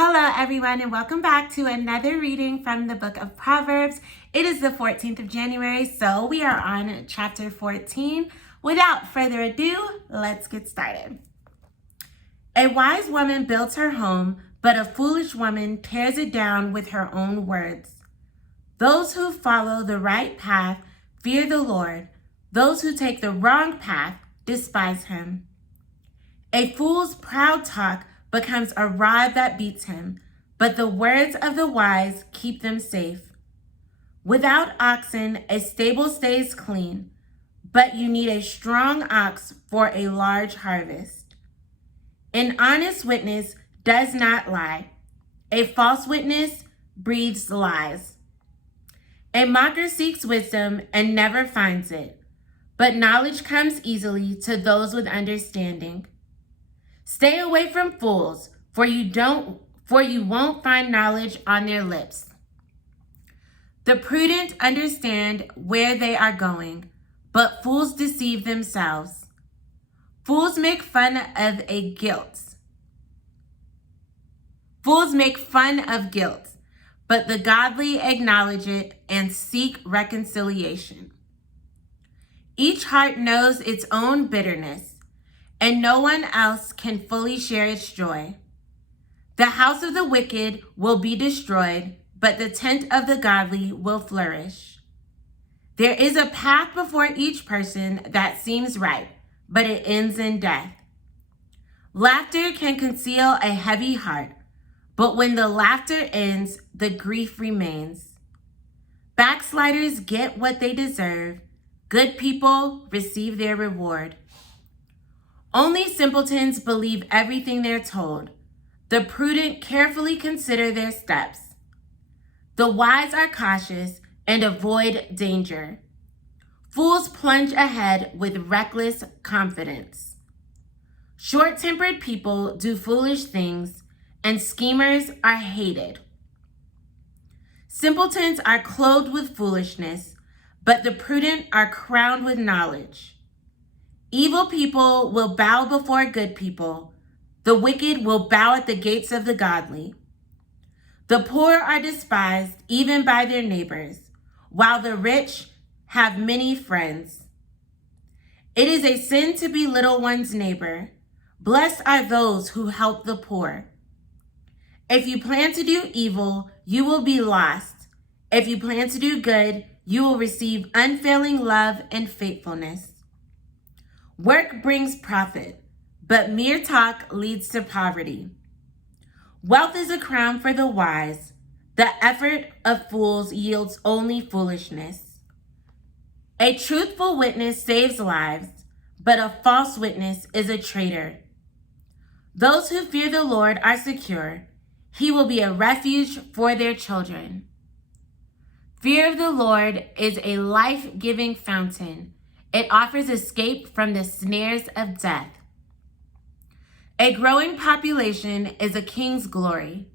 Hello everyone and welcome back to another reading from the book of Proverbs. It is the 14th of January, so we are on chapter 14. Without further ado, let's get started. A wise woman builds her home, but a foolish woman tears it down with her own words. Those who follow the right path fear the Lord. Those who take the wrong path despise him. A fool's proud talk becomes a rod that beats him, but the words of the wise keep them safe. Without oxen, a stable stays clean, but you need a strong ox for a large harvest. An honest witness does not lie. A false witness breathes lies. A mocker seeks wisdom and never finds it, but knowledge comes easily to those with understanding. Stay away from fools, for you won't find knowledge on their lips. The prudent understand where they are going, but fools deceive themselves. Fools make fun of guilt, but the godly acknowledge it and seek reconciliation. Each heart knows its own bitterness, and no one else can fully share its joy. The house of the wicked will be destroyed, but the tent of the godly will flourish. There is a path before each person that seems right, but it ends in death. Laughter can conceal a heavy heart, but when the laughter ends, the grief remains. Backsliders get what they deserve. Good people receive their reward. Only simpletons believe everything they're told. The prudent carefully consider their steps. The wise are cautious and avoid danger. Fools plunge ahead with reckless confidence. Short-tempered people do foolish things, and schemers are hated. Simpletons are clothed with foolishness, but the prudent are crowned with knowledge. Evil people will bow before good people. The wicked will bow at the gates of the godly. The poor are despised even by their neighbors, while the rich have many friends. It is a sin to belittle one's neighbor. Blessed are those who help the poor. If you plan to do evil, you will be lost. If you plan to do good, you will receive unfailing love and faithfulness. Work brings profit, but mere talk leads to poverty. Wealth is a crown for the wise. The effort of fools yields only foolishness. A truthful witness saves lives, but a false witness is a traitor. Those who fear the Lord are secure. He will be a refuge for their children. Fear of the Lord is a life-giving fountain. It offers escape from the snares of death. A growing population is a king's glory.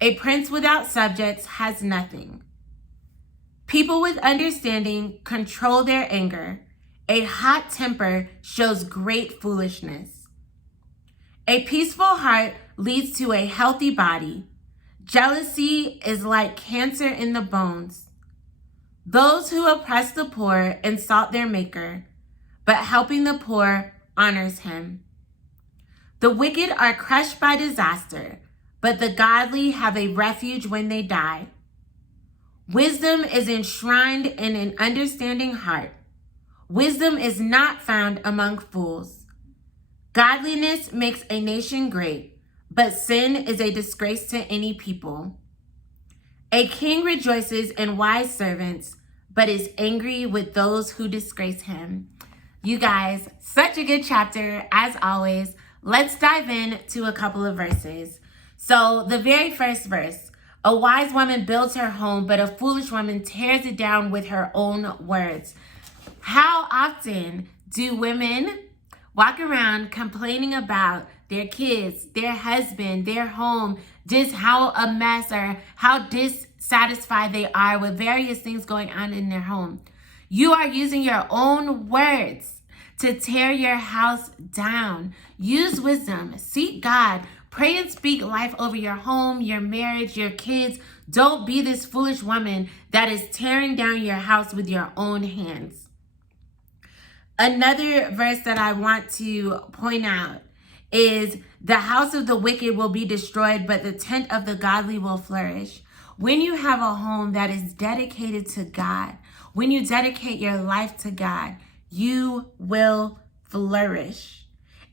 A prince without subjects has nothing. People with understanding control their anger. A hot temper shows great foolishness. A peaceful heart leads to a healthy body. Jealousy is like cancer in the bones. Those who oppress the poor insult their maker, but helping the poor honors him. The wicked are crushed by disaster, but the godly have a refuge when they die. Wisdom is enshrined in an understanding heart. Wisdom is not found among fools. Godliness makes a nation great, but sin is a disgrace to any people. A king rejoices in wise servants, but is angry with those who disgrace him. You guys, such a good chapter, as always. Let's dive into a couple of verses. So the very first verse, a wise woman builds her home, but a foolish woman tears it down with her own words. How often do women walk around complaining about their kids, their husband, their home, just how a mess or how dissatisfied they are with various things going on in their home? You are using your own words to tear your house down. Use wisdom. Seek God Pray and speak life over your home, your marriage, your kids. Don't be this foolish woman that is tearing down your house with your own hands. Another verse that I want to point out is the house of the wicked will be destroyed, but the tent of the godly will flourish. When you have a home that is dedicated to God, when you dedicate your life to God, you will flourish.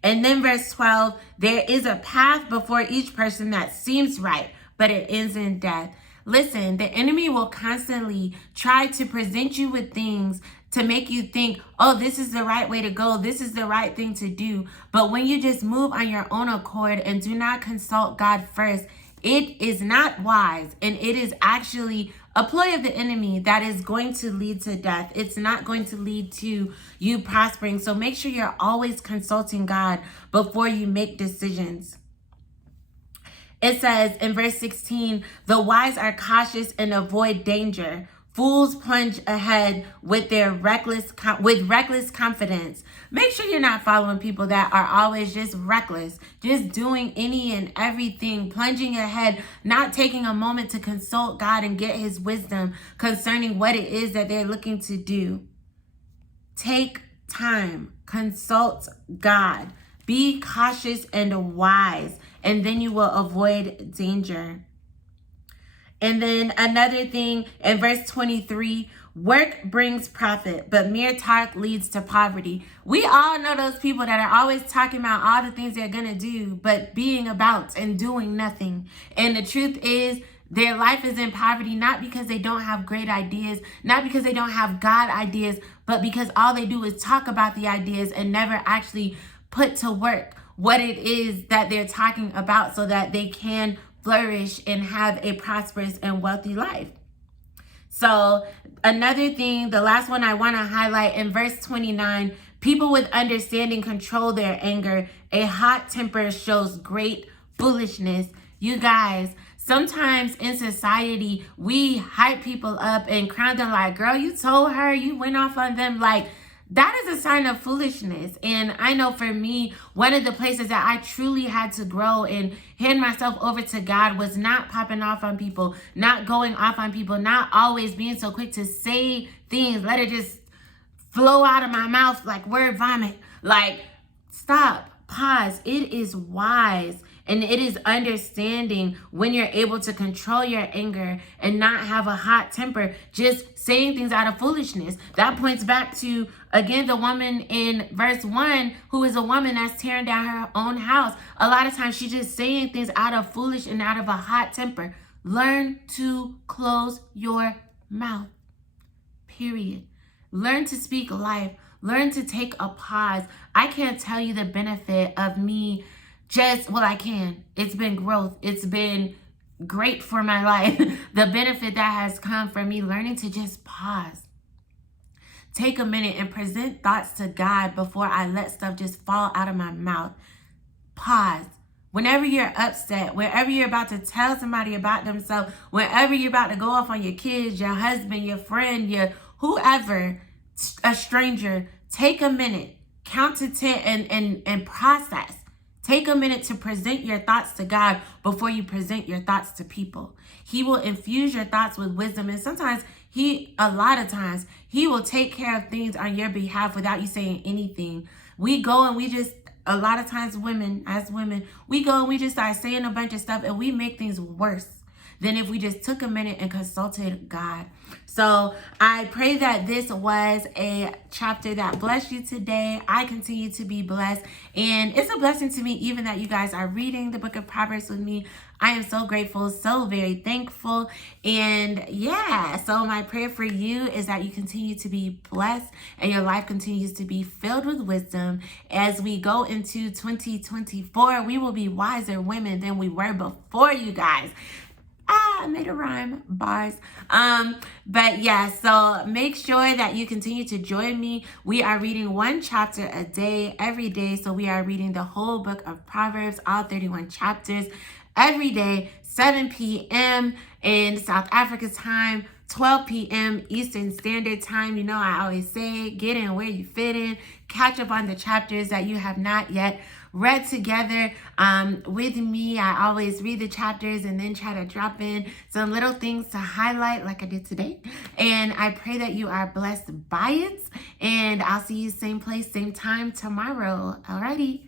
And then verse 12, there is a path before each person that seems right, but it ends in death. Listen, the enemy will constantly try to present you with things to make you think, oh, this is the right way to go. This is the right thing to do. But when you just move on your own accord and do not consult God first, it is not wise, and it is actually a ploy of the enemy that is going to lead to death. It's not going to lead to you prospering. So make sure you're always consulting God before you make decisions. It says in verse 16, the wise are cautious and avoid danger. Fools plunge ahead with reckless confidence. Make sure you're not following people that are always just reckless, just doing any and everything, plunging ahead, not taking a moment to consult God and get his wisdom concerning what it is that they're looking to do. Take time, consult God, be cautious and wise, and then you will avoid danger. And then another thing in verse 23, work brings profit, but mere talk leads to poverty. We all know those people that are always talking about all the things they're going to do, but being about and doing nothing. And the truth is, their life is in poverty, not because they don't have great ideas, not because they don't have God ideas, but because all they do is talk about the ideas and never actually put to work what it is that they're talking about so that they can flourish and have a prosperous and wealthy life. So another thing, the last one I want to highlight in verse 29, people with understanding control their anger. A hot temper shows great foolishness. You guys, sometimes in society, we hype people up and crown them like, girl, you told her, you went off on them. Like, that is a sign of foolishness. And I know for me, one of the places that I truly had to grow and hand myself over to God was not popping off on people, not going off on people, not always being so quick to say things, let it just flow out of my mouth like word vomit. Like, stop, pause. It is wise and it is understanding when you're able to control your anger and not have a hot temper, just saying things out of foolishness. That points back to, again, the woman in verse 1 who is a woman that's tearing down her own house. A lot of times she's just saying things out of foolish and out of a hot temper. Learn to close your mouth, period. Learn to speak life. Learn to take a pause. I can't tell you the benefit of me I can. It's been growth. It's been great for my life. The benefit that has come from me learning to just pause. Take a minute and present thoughts to God before I let stuff just fall out of my mouth. Pause. Whenever you're upset, whenever you're about to tell somebody about themselves, whenever you're about to go off on your kids, your husband, your friend, your whoever, a stranger, take a minute, count to 10 and process. Take a minute to present your thoughts to God before you present your thoughts to people. He will infuse your thoughts with wisdom. And sometimes a lot of times, he will take care of things on your behalf without you saying anything. We go and we just, a lot of times as women, we go and we just start saying a bunch of stuff and we make things worse than if we just took a minute and consulted God. So I pray that this was a chapter that blessed you today. I continue to be blessed, and it's a blessing to me even that you guys are reading the book of Proverbs with me. I am so grateful, so very thankful. And yeah, so my prayer for you is that you continue to be blessed and your life continues to be filled with wisdom. As we go into 2024, we will be wiser women than we were before, you guys. I made a rhyme, bars. But yeah, so make sure that you continue to join me. We are reading one chapter a day, every day. So we are reading the whole book of Proverbs, all 31 chapters, every day, 7 p.m. in South Africa time, 12 p.m. Eastern Standard Time. You know, I always say, get in where you fit in, catch up on the chapters that you have not yet read together with me. I always read the chapters and then try to drop in some little things to highlight like I did today. And I pray that you are blessed by it. And I'll see you same place, same time tomorrow. Alrighty.